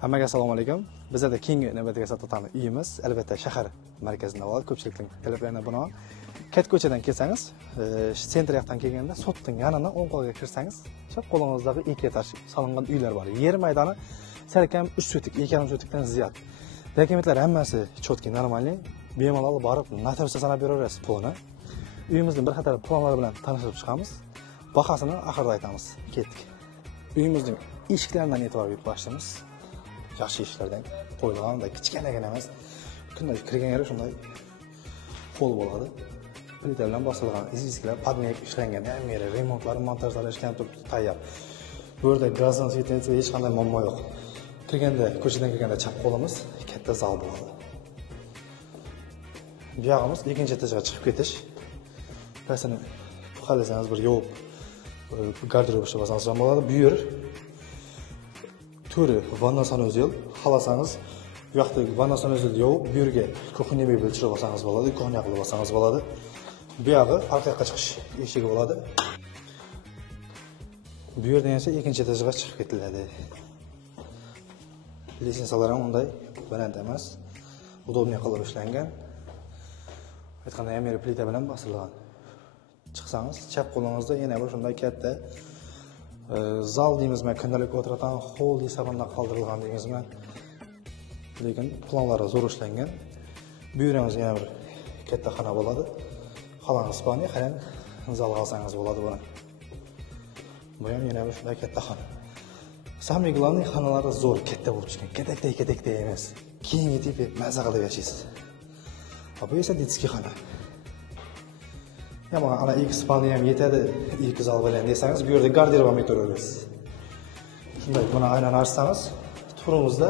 Hammaga assalomu alaykum. Bizda keyingi navbatdagi sotuvtani uyimiz albatta shahar markazida bo'ladi. Ko'pchilikning talablariga binoan Kat ko'chadan kelsangiz, sentr yoqdan kelganda sotning yonidan o'ng qo'lga kirsangiz, chap qo'lingizdagi 2 etaj solingan uylar bor. Yer maydoni salkam 3 sotik, 2,5 sotikdan ziyod. Dokumentlar hammasi chotki, normalniy. Bemalol borib, notarsa sanab beraverasiz pulni. Uyimizning bir qator planlari bilan tanishib chiqamiz. Bahosini oxirida aytamiz. Ketdik. Uyimizning eshiklaridan e'tibor berib boshlaymiz. Yaxshi ishlardan qo'yilganda kichkinagina emas. Kunday kirgan yeri shunday qo'l bo'ladi. Plita bilan bosilgan izizlar, podmek ishlangan, hamma remontlar, montajlar ishlanib turibdi, tayyor. Bu yerda gazdan svetlansa hech qanday muammo yo'q. Kirganda, ko'chadan kirganda chap qo'limiz katta zal bo'ladi. Bu yog'imiz ikkinchi etajga chiqib ketish. Rasini xohlasangiz bir yuvib, garderob ishga olsangiz ham bo'ladi. Bu yer to'ri vanna sanuzel, xohlasangiz bu yoqda vanna sanuzel yuvib, bu yerga kuxnya mebel tushirib olsangiz bo'ladi, kuxnya qilib olsangiz bo'ladi. Bu yog'i orqaga chiqish eshigi bo'ladi. Bu yerdan esa ikkinchi etajga chiqib ketiladi. Lisensiyalar ham unday baland emas, udobniy qilib ishlangan. Aytganda ham yer plita bilan bosilgan. Chiqsangiz, chap qo'lingizda yana bir shunday katta zal deymizmi, kundalik o'tiradigan hol hisobidan qoldirilgan deymizmi. Lekin planlari zo'r ishlangan. Bu yerimizda yana bir katta xona bo'ladi. Xolangiz bani, qarang, zalga olsangiz bo'ladi buni. Bu ham yana bir shunday katta xona. Samimiy globni xonalari zo'r, katta bo'lib chiqqan. Katakday emas. Keyingi tipi mazza qilib yashaysiz. Bu esa detskiy xona. Ya mana ana ilk spalni ham yetadi, ilk zal bilan desangiz, bu yerda garderob ham yetaverasiz. Shunday buni aynan ochsangiz, turimizda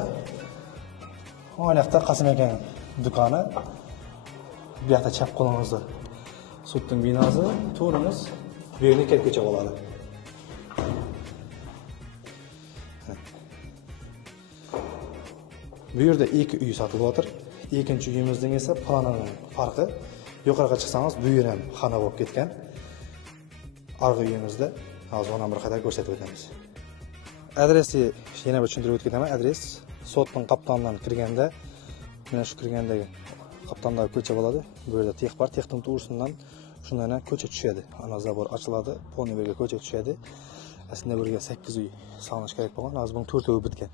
oynaqda Qasim aka do'koni, bu yoqda chap qo'lingizda sutning binosi, turimiz bu yerda ko'cha bo'ladi. Bu yerda 2 uy sotilyapti. Ikkinchi uyimizning esa planining farqi. Yuqoriga chiqsangiz, bu yer ham xona bo'lib ketgan. Arqa uyimizda hozir ona bir qadar ko'rsatib o'tamiz. Adresni yana bir tushuntirib o'tgaman. Adres Sotning Qoptonidan kirganda, mana shu kirgandagi Qoptondagi ko'cha bo'ladi. Bu yerda tex bor, texning to'g'risidan shundan ko'cha tushadi. Ana zabor ochiladi, Poniberga ko'cha tushadi. Aslida burga 8 uy solinish kerak bo'lgan. Hozir buning 4 uy bitgan.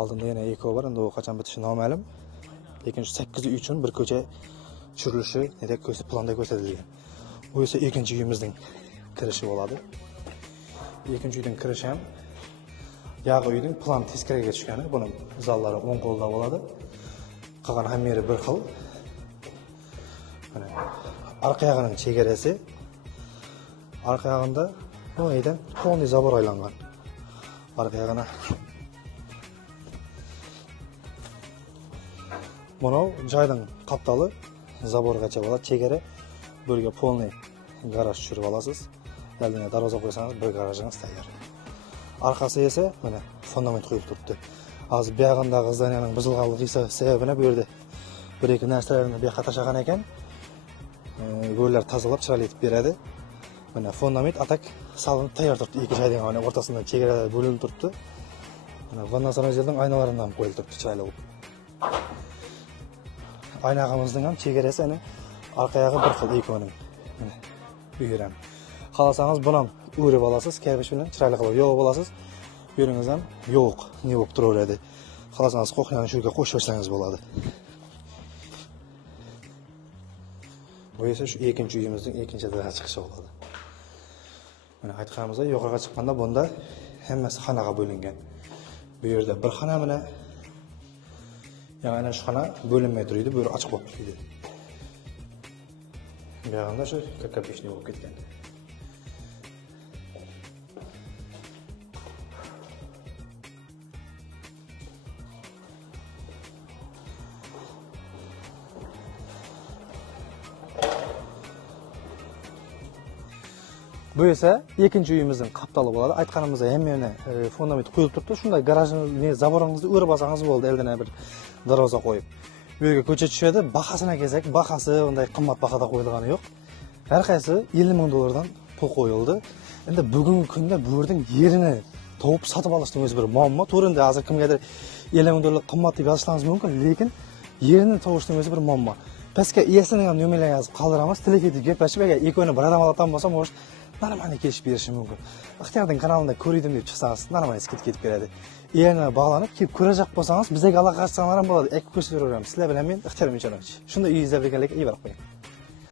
Oldinda yana 2 bor, endi u qachon bitishi noma'lum. Lekin shu 8 uy uchun bir ko'cha tushirilishi nega planda ko'rsatilgan. Bu esa ikkinchi uyimizning kirishi bo'ladi. Ikkinchi uyning kirishi ham yog'i uyning plan teskariga tushgani, buni zallari o'ng qo'lda bo'ladi. Qolgan hamma yeri bir xil. Mana orqa yog'ining chegarasi. Orqa yog'ida bu yerdan to'g'ri zabor aylangan. Orqa yog'ina Bunu joydan qaptali zaborgacha bo'ladi, chegara. Bu yerga polniy garaj tushirib olasiz. Oldinga darvoza qo'ysangiz, bir garajingiz tayyor. Orqasi esa mana fundament qo'yib turibdi. Hozir bu yog'indagi zdaniyaning buzilganligi sababini bu yerda bir-ikki narsalarni bu yoqqa tashlagan ekan. Bo'ylar tozalab chiroyli etib beradi. Mana fundament atak solinib tayyor turibdi. Ikki joydan mana o'rtasida chegaralar bo'linib turibdi. Mana vanna sanozilning oynalaridan qo'yilib turibdi chiroyli bo'lib. Aynag'imizning ham chegarasi ana orqa yog'i bir xil ekoning. Mana bu yer ham. Xohlasangiz buni ham o'rib olasiz, kabish bilan chiroyli qilib yo'q olasiz. Bu yeringiz ham yo'q, ne bo'lib turaveradi. Xohlasangiz qo'xyani shuga qo'shib bersangiz bo'ladi. Bu esa shu ikkinchi uyimizning ikkinchi etag'iga chiqishi bo'ladi. Mana aytganimizda yuqoriga chiqqanda bunda hammasi xonaga bo'lingan. Bu yerda bir xona bilan yana shu xona bo'linmay turadi, bu yer ochiq bo'lib turadi. Bu yerda shu kakapishni bo'lib ketgan. Bu esa ikkinchi uyimizning qaptali bo'ladi. Aytganimizda hamma fundament qo'yilib turibdi. Shunday garajni zaboringizni o'rib olsangiz bo'ldi, eldina bir darvoza qo'yib. Bu yerga ko'cha tushadi. Bahasini kelsak, bahasi unday qimmat bahada qo'yilgani yo'q. Har qaysi $50,000 pul qo'yildi. Endi bugungi kunda bu yerning yerini topib sotib olishning o'zi bir muammo. To'g'ri, hozir kimgadir 50 ming dollar qimmat deb yozishingiz mumkin, lekin yerini topishning o'zi bir muammo. Pastga egasining ham nomerlarini yozib qoldiramiz, telefon etib gaplashib, agar ikkovini bir odam oladigan bo'lsa, может, normalniy kelishib berishi mumkin. Ixtiyorning kanalida ko'rdim deb chiqsangiz, normalniy ketib beradi. Yerni bog'lanib, kelib ko'rajak bo'lsangiz, bizga aloqa qilsangiz ham bo'ladi. Ek ko'rsataveramiz. Sizlar bilan men ixtiyorim uchun. Shunda uyingizda birgalikda iyi borib qo'ying.